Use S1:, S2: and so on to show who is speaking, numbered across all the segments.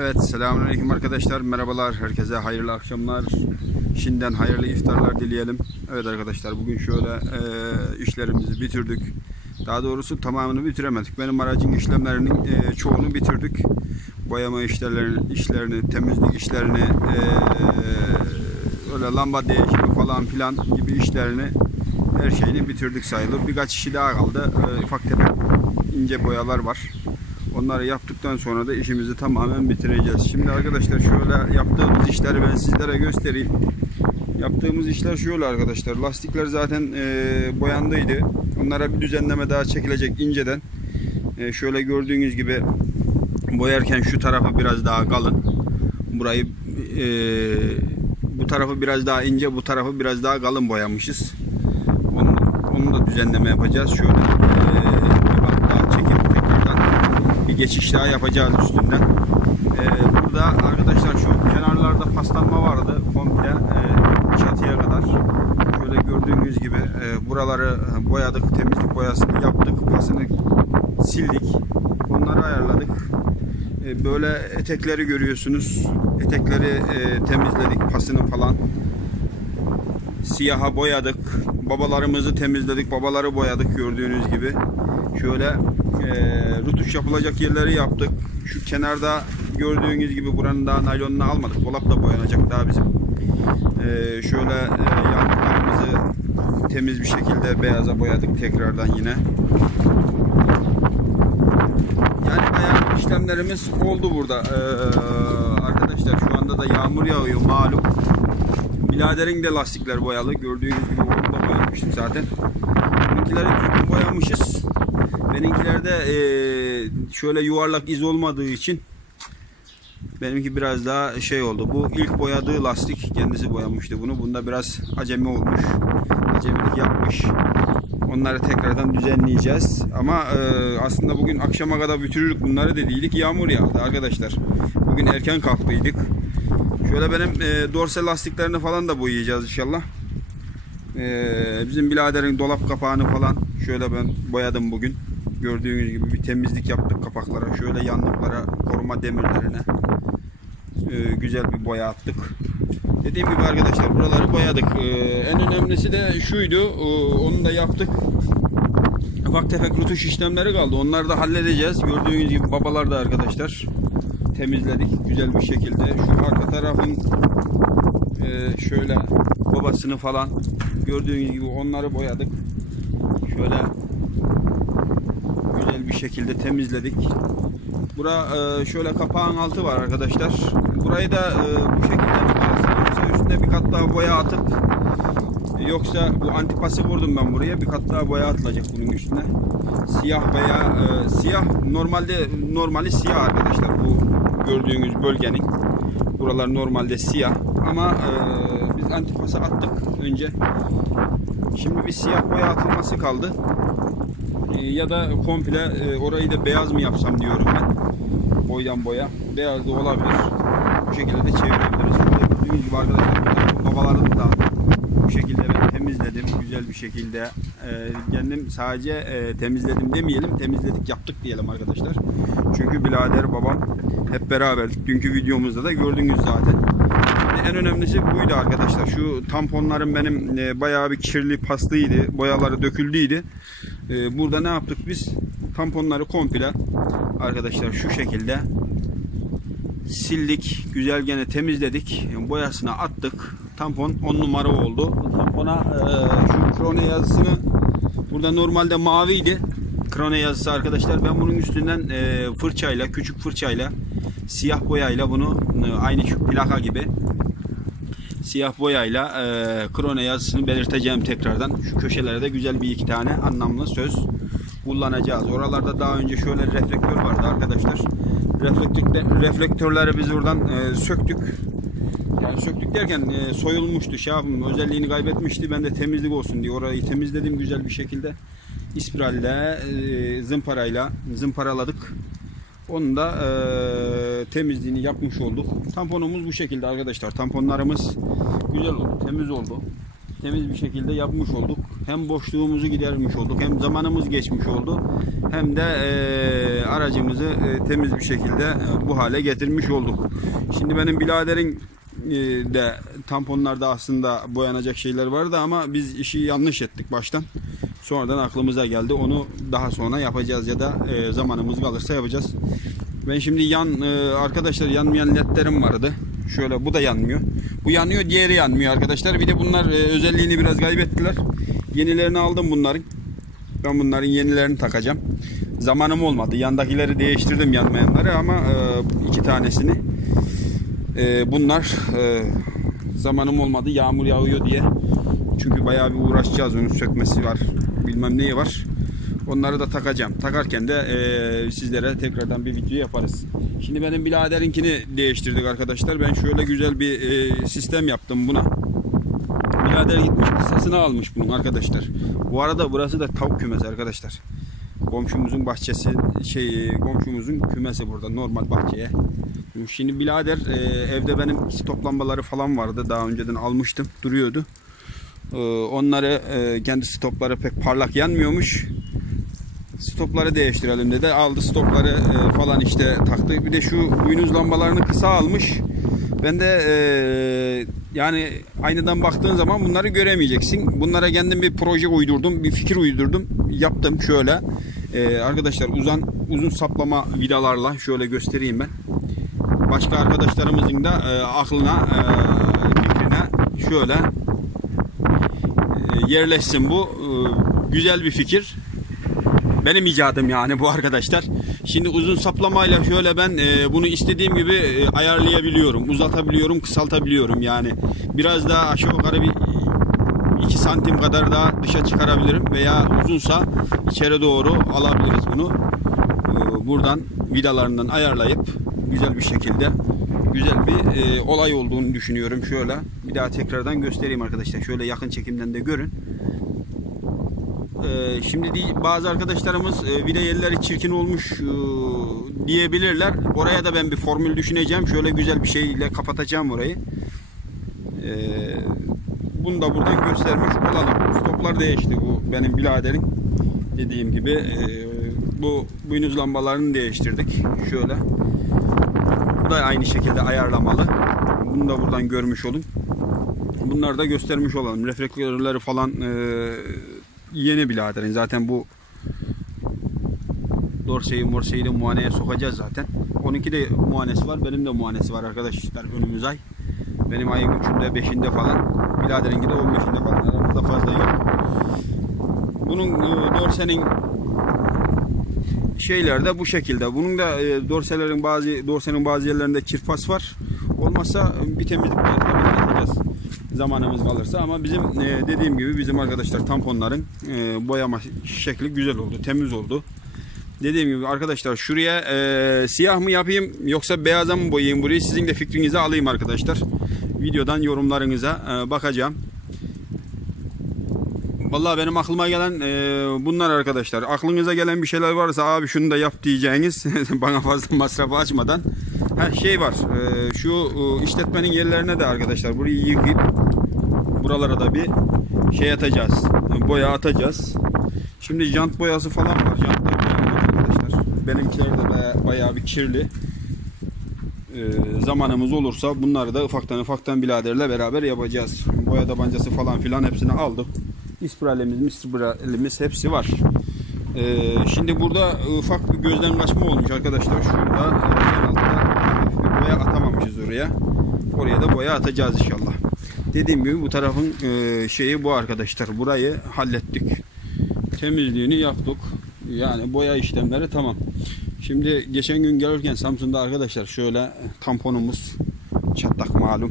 S1: Evet selamünaleyküm arkadaşlar. Merhabalar. Herkese hayırlı akşamlar. Şimdiden hayırlı iftarlar dileyelim. Evet arkadaşlar bugün şöyle e, işlerimizi bitirdik. Daha doğrusu tamamını bitiremedik. Benim aracın işlemlerinin e, çoğunu bitirdik. Boyama işlerini, işlerini temizlik işlerini, e, öyle lamba değişimi falan filan gibi işlerini her şeyini bitirdik sayılır. Birkaç işi daha kaldı. E, ufak tefek ince boyalar var. Onları yaptıktan sonra da işimizi tamamen bitireceğiz. Şimdi arkadaşlar şöyle yaptığımız işleri ben sizlere göstereyim. Yaptığımız işler şöyle arkadaşlar. Lastikler zaten e, boyandıydı. Onlara bir düzenleme daha çekilecek inceden. E, şöyle gördüğünüz gibi boyarken şu tarafı biraz daha kalın. Burayı e, bu tarafı biraz daha ince, bu tarafı biraz daha kalın boyamışız. Onu, onu da düzenleme yapacağız. Şöyle e, bir bant daha çekip tekrardan bir geçiş daha yapacağız üstünden. Ee, burada arkadaşlar şu kenarlarda paslanma vardı komple e, çatıya kadar. Şöyle gördüğünüz gibi e, buraları boyadık, temizlik boyasını yaptık, pasını sildik. Onları ayarladık. E, böyle etekleri görüyorsunuz. Etekleri e, temizledik, pasını falan. Siyaha boyadık. Babalarımızı temizledik, babaları boyadık gördüğünüz gibi. Şöyle e, rutuş yapılacak yerleri yaptık. Şu kenarda gördüğünüz gibi buranın daha naylonunu almadık. Dolap da boyanacak daha bizim. E, şöyle e, yanlarımızı temiz bir şekilde beyaza boyadık tekrardan yine. Yani bayağı işlemlerimiz oldu burada. E, arkadaşlar şu anda da yağmur yağıyor malum. Biladerin de lastikler boyalı. Gördüğünüz gibi onu da boyamıştım zaten. Bununkileri boyamışız. Benimkilerde eee, şöyle yuvarlak iz olmadığı için benimki biraz daha şey oldu. Bu ilk boyadığı lastik kendisi boyamıştı bunu. Bunda biraz acemi olmuş. Acemilik yapmış. Onları tekrardan düzenleyeceğiz. Ama eee, aslında bugün akşama kadar bitirürük bunları dediydik. Yağmur yağdı arkadaşlar. Bugün erken kalktıydık. Şöyle benim eee dorsal lastiklerini falan da boyayacağız inşallah. Ee, bizim biraderin dolap kapağını falan şöyle ben boyadım bugün. Gördüğünüz gibi bir temizlik yaptık kapaklara. Şöyle yanlıklara, koruma demirlerine ee, güzel bir boya attık. Dediğim gibi arkadaşlar buraları boyadık. Ee, en önemlisi de şuydu. ee, onu da yaptık. Ufak tefek rutuş işlemleri kaldı. Onları da halledeceğiz. Gördüğünüz gibi babalar da arkadaşlar temizledik güzel bir şekilde. Şu arka tarafın ee, şöyle babasını falan gördüğünüz gibi onları boyadık. Şöyle şekilde temizledik. Bura e, şöyle kapağın altı var arkadaşlar. Burayı da e, bu şekilde? Yoksa üstüne bir kat daha boya atıp yoksa bu antipası vurdum ben buraya bir kat daha boya atılacak bunun üstüne. Siyah veya e, siyah normalde normali siyah arkadaşlar bu gördüğünüz bölgenin. Buralar normalde siyah ama e, biz antipası attık önce. Şimdi bir siyah boya atılması kaldı. Ya da komple e, orayı da beyaz mı yapsam diyorum ben. Boydan boya. Beyaz da olabilir. Bu şekilde de çevirebiliriz. Şurada gördüğünüz gibi arkadaşlar babalarını da bu şekilde ben temizledim. Güzel bir şekilde. E, kendim sadece e, temizledim demeyelim. Temizledik yaptık diyelim arkadaşlar. Çünkü birader babam hep beraberdik. Dünkü videomuzda da gördünüz zaten. En önemlisi buydu arkadaşlar. Şu tamponlarım benim e, bayağı bir kirli paslıydı. Boyaları döküldüydü. E, burada ne yaptık biz? Tamponları komple arkadaşlar şu şekilde sildik. Güzel gene temizledik. Boyasını attık. Tampon 10 numara oldu. Tampona e, şu krone yazısını burada normalde maviydi. Krone yazısı arkadaşlar. Ben bunun üstünden e, fırçayla, küçük fırçayla siyah boyayla bunu e, aynı şu plaka gibi siyah boyayla e, krone yazısını belirteceğim tekrardan. Şu köşelere de güzel bir iki tane anlamlı söz kullanacağız. Oralarda daha önce şöyle reflektör vardı arkadaşlar. Reflektör, reflektörleri biz oradan e, söktük. Yani söktük derken e, soyulmuştu. Şey yapayım, özelliğini kaybetmişti. Ben de temizlik olsun diye orayı temizledim güzel bir şekilde. İspiralle, e, zımparayla zımparaladık. Onun da e, temizliğini yapmış olduk. Tamponumuz bu şekilde arkadaşlar. Tamponlarımız güzel oldu, temiz oldu. temiz bir şekilde yapmış olduk. Hem boşluğumuzu gidermiş olduk, hem zamanımız geçmiş oldu. Hem de e, aracımızı e, temiz bir şekilde e, bu hale getirmiş olduk. Şimdi benim biraderin e, de tamponlarda aslında boyanacak şeyler vardı ama biz işi yanlış ettik baştan. Sonradan aklımıza geldi. Onu daha sonra yapacağız ya da e, zamanımız kalırsa yapacağız. Ben şimdi yan e, arkadaşlar yanmayan ledlerim vardı. Şöyle bu da yanmıyor. Bu yanıyor, diğeri yanmıyor arkadaşlar. Bir de bunlar e, özelliğini biraz kaybettiler. Yenilerini aldım bunların. Ben bunların yenilerini takacağım. Zamanım olmadı. Yandakileri değiştirdim yanmayanları ama e, iki tanesini. E, bunlar e, zamanım olmadı. Yağmur yağıyor diye. Çünkü bayağı bir uğraşacağız. Onun sökmesi var. Bilmem neyi var. Onları da takacağım. Takarken de e, sizlere tekrardan bir video yaparız. Şimdi benim biraderinkini değiştirdik arkadaşlar. Ben şöyle güzel bir e, sistem yaptım buna. Birader gitmiş kısasını almış bunun arkadaşlar. Bu arada burası da tavuk kümesi arkadaşlar. Komşumuzun bahçesi şey komşumuzun kümesi burada normal bahçeye. Şimdi birader e, evde benim stop lambaları falan vardı. Daha önceden almıştım. Duruyordu. E, onları e, kendi stopları pek parlak yanmıyormuş. Stopları değiştirelim dedi. Aldı stopları e, falan işte taktı. Bir de şu boynuz lambalarını kısa almış. Ben de e, yani aynadan baktığın zaman bunları göremeyeceksin. Bunlara kendim bir proje uydurdum, bir fikir uydurdum. Yaptım şöyle. Arkadaşlar uzun uzun saplama vidalarla şöyle göstereyim ben. Başka arkadaşlarımızın da aklına, e, fikrine şöyle yerleşsin bu. E, güzel bir fikir. Benim icadım yani bu arkadaşlar. Şimdi uzun saplamayla şöyle ben e, bunu istediğim gibi e, ayarlayabiliyorum. Uzatabiliyorum, kısaltabiliyorum yani. Biraz daha aşağı yukarı bir 2 santim kadar daha dışa çıkarabilirim veya uzunsa içeri doğru alabiliriz bunu. E, buradan vidalarından ayarlayıp güzel bir şekilde güzel bir e, olay olduğunu düşünüyorum. Şöyle bir daha tekrardan göstereyim arkadaşlar. Şöyle yakın çekimden de görün. Ee, şimdi bazı arkadaşlarımız e, vida yerleri çirkin olmuş e, diyebilirler. Oraya da ben bir formül düşüneceğim. Şöyle güzel bir şeyle kapatacağım orayı. Ee, bunu da buradan göstermiş olalım. Stoplar değişti bu benim biraderin. Dediğim gibi e, bu boynuz lambalarını değiştirdik. Şöyle. Da aynı şekilde ayarlamalı. Bunu da buradan görmüş olun. Bunları da göstermiş olalım. Reflektörleri falan e, yeni biraderin. Zaten bu dorseyi morseyi de muayeneye sokacağız zaten. 12 de muayenesi var. Benim de muayenesi var arkadaşlar önümüz ay. Benim ayın 3'ünde 5'inde falan. Biraderinki de 15'inde falan. Aramızda fazla yok. Bunun e, dorsenin şeyler de bu şekilde. Bunun da e, dorselerin bazı dorsenin bazı yerlerinde kirpas var. Olmazsa e, bir temizlik yapacağız zamanımız kalırsa ama bizim e, dediğim gibi bizim arkadaşlar tamponların e, boyama şekli güzel oldu, temiz oldu. Dediğim gibi arkadaşlar şuraya e, siyah mı yapayım yoksa beyaza mı boyayayım burayı sizin de fikrinizi alayım arkadaşlar. Videodan yorumlarınıza e, bakacağım. Vallahi benim aklıma gelen e, bunlar arkadaşlar. Aklınıza gelen bir şeyler varsa abi şunu da yap diyeceğiniz bana fazla masrafı açmadan. Ha şey var. E, şu e, işletmenin yerlerine de arkadaşlar burayı yıkayıp buralara da bir şey atacağız. Boya atacağız. Şimdi jant boyası falan var. Jantlar arkadaşlar. Benimkiler de baya, bayağı bir kirli. E, zamanımız olursa bunları da ufaktan ufaktan biraderle beraber yapacağız. Boya tabancası falan filan hepsini aldık. İspralemiz, mispralemiz hepsi var. Ee, şimdi burada ufak bir gözden kaçma olmuş arkadaşlar. Şurada en altta boya atamamışız oraya. Oraya da boya atacağız inşallah. Dediğim gibi bu tarafın e, şeyi bu arkadaşlar. Burayı hallettik. Temizliğini yaptık. Yani boya işlemleri tamam. Şimdi geçen gün gelirken Samsun'da arkadaşlar şöyle tamponumuz çatlak malum.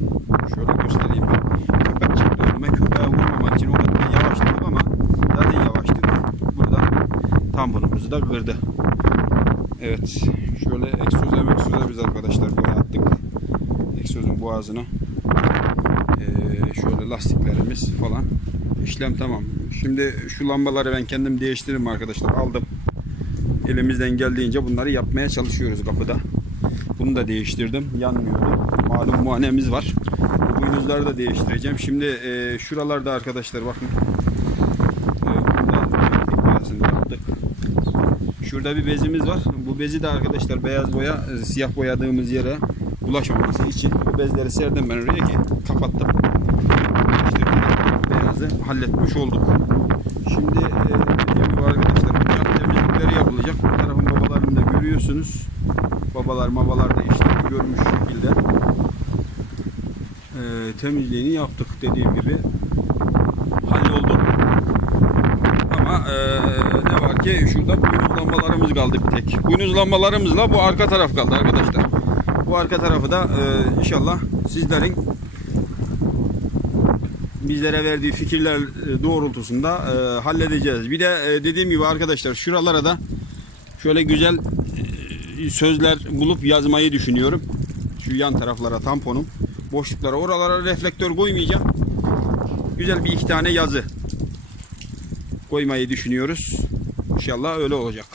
S1: Şöyle göstereyim. Köpek çıktı önüme. Köpeğe vurmamak için o kadar yavaşladık ama zaten yavaştık. Buradan da kırdı. Evet. Şöyle egzoza egzoza biz arkadaşlar boya attık. Egzozun boğazına. Ee, şöyle lastiklerimiz falan. İşlem tamam. Şimdi şu lambaları ben kendim değiştiririm arkadaşlar. Aldım. Elimizden geldiğince bunları yapmaya çalışıyoruz kapıda. Bunu da değiştirdim. Yanmıyordu. Malum muayenemiz var. Buynuzları da değiştireceğim. Şimdi e, şuralarda arkadaşlar bakın. E, burada dik boyasını yaptık. Şurada bir bezimiz var. Bu bezi de arkadaşlar beyaz boya, e, siyah boyadığımız yere bulaşmaması için bu bezleri serdim ben oraya ki kapattım. İşte beyazı halletmiş olduk. Şimdi dediğim gibi arkadaşlar bu cam temizlikleri yapılacak. Bu tarafın babalarını da görüyorsunuz. Babalar mabalar da işlemi görmüş şekilde e, temizliğini yaptık dediğim gibi halloldu. Ama e, ne var ki şurada buynuz lambalarımız kaldı bir tek. Buynuz lambalarımızla bu arka taraf kaldı arkadaşlar. Bu arka tarafı da e, inşallah sizlerin bizlere verdiği fikirler e, doğrultusunda e, halledeceğiz. Bir de e, dediğim gibi arkadaşlar şuralara da şöyle güzel e, sözler bulup yazmayı düşünüyorum. Şu yan taraflara tamponum. Boşluklara oralara reflektör koymayacağım. Güzel bir iki tane yazı koymayı düşünüyoruz. İnşallah öyle olacak.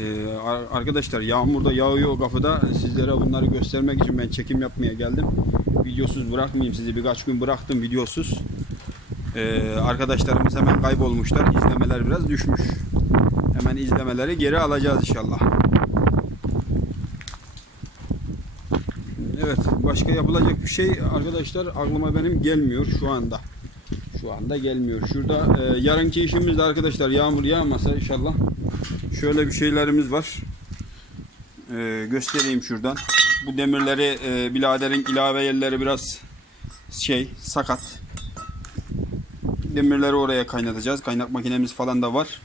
S1: Ee, ar- arkadaşlar yağmur da yağıyor kapıda. Sizlere bunları göstermek için ben çekim yapmaya geldim. Videosuz bırakmayayım sizi. Birkaç gün bıraktım videosuz. Ee, arkadaşlarımız hemen kaybolmuşlar. İzlemeler biraz düşmüş. Hemen izlemeleri geri alacağız inşallah. Evet, başka yapılacak bir şey arkadaşlar aklıma benim gelmiyor şu anda. Şu anda gelmiyor. Şurada e, yarınki işimizde arkadaşlar yağmur yağmasa inşallah şöyle bir şeylerimiz var. E, göstereyim şuradan. Bu demirleri e, biladerin ilave yerleri biraz şey sakat. Demirleri oraya kaynatacağız. Kaynak makinemiz falan da var.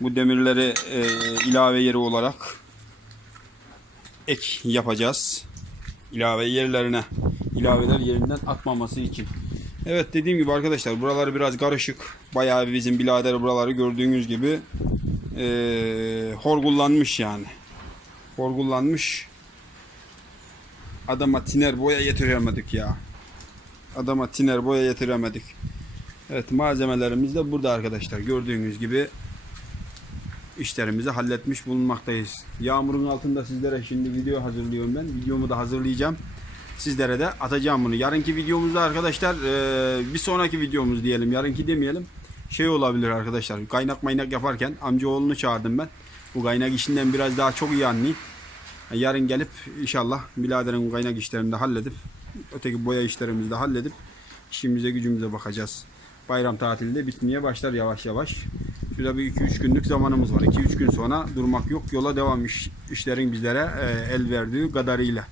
S1: Bu demirleri e, ilave yeri olarak ek yapacağız. İlave yerlerine ilaveler yerinden atmaması için. Evet dediğim gibi arkadaşlar buraları biraz karışık. Bayağı bizim birader buraları gördüğünüz gibi eee horgullanmış yani. Horgullanmış. Adama tiner boya getiremedik ya. Adama tiner boya getiremedik. Evet malzemelerimiz de burada arkadaşlar. Gördüğünüz gibi işlerimizi halletmiş bulunmaktayız. Yağmurun altında sizlere şimdi video hazırlıyorum ben. Videomu da hazırlayacağım. Sizlere de atacağım bunu. Yarınki videomuzda arkadaşlar e, bir sonraki videomuz diyelim. Yarınki demeyelim. Şey olabilir arkadaşlar. Kaynak maynak yaparken amcaoğlunu çağırdım ben. Bu kaynak işinden biraz daha çok iyi anlayayım. Yarın gelip inşallah biraderin kaynak işlerini de halledip öteki boya işlerimizi de halledip işimize gücümüze bakacağız. Bayram tatili de bitmeye başlar yavaş yavaş. Şurada bir 2-3 günlük zamanımız var. 2-3 gün sonra durmak yok. Yola devam iş, işlerin bizlere e, el verdiği kadarıyla.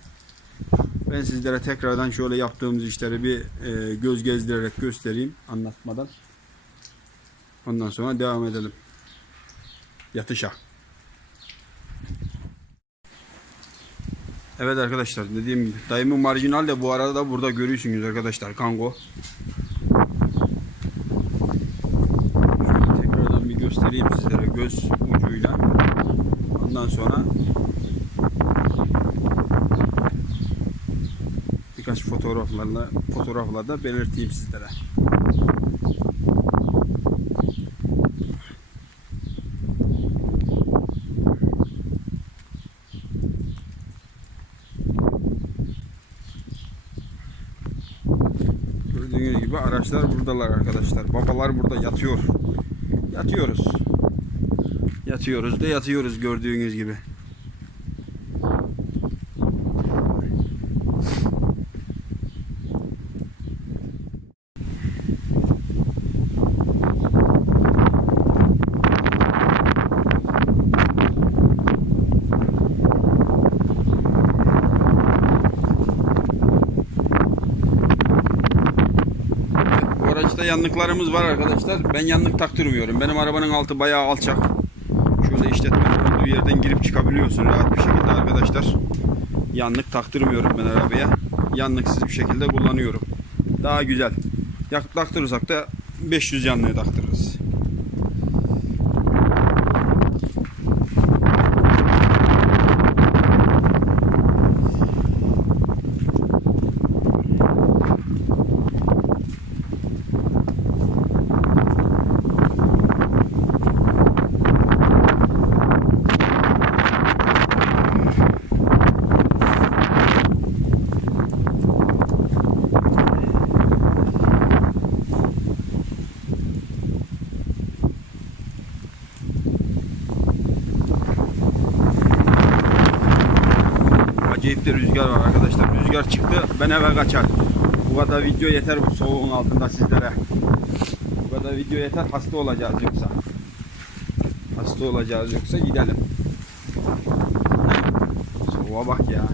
S1: Ben sizlere tekrardan şöyle yaptığımız işleri bir e, göz gezdirerek göstereyim anlatmadan. Ondan sonra devam edelim. Yatışa. Evet arkadaşlar dediğim gibi dayımın marjinal de bu arada da burada görüyorsunuz arkadaşlar kango. Şöyle tekrardan bir göstereyim sizlere göz ucuyla. Ondan sonra birkaç fotoğraflarla fotoğrafla da belirteyim sizlere. Gördüğünüz gibi araçlar buradalar arkadaşlar. Babalar burada yatıyor. Yatıyoruz. Yatıyoruz da yatıyoruz gördüğünüz gibi. Bu araçta yanlıklarımız var arkadaşlar. Ben yanlık taktırmıyorum. Benim arabanın altı bayağı alçak. Şöyle işletmenin olduğu yerden girip çıkabiliyorsun rahat bir şekilde arkadaşlar. Yanlık taktırmıyorum ben arabaya. Yanlıksız bir şekilde kullanıyorum. Daha güzel. Yak taktırırsak da 500 yanlığı taktırırız. Acayip rüzgar var arkadaşlar. Rüzgar çıktı ben eve kaçar. Bu kadar video yeter bu soğuğun altında sizlere. Bu kadar video yeter hasta olacağız yoksa. Hasta olacağız yoksa gidelim. Soğuğa bak ya.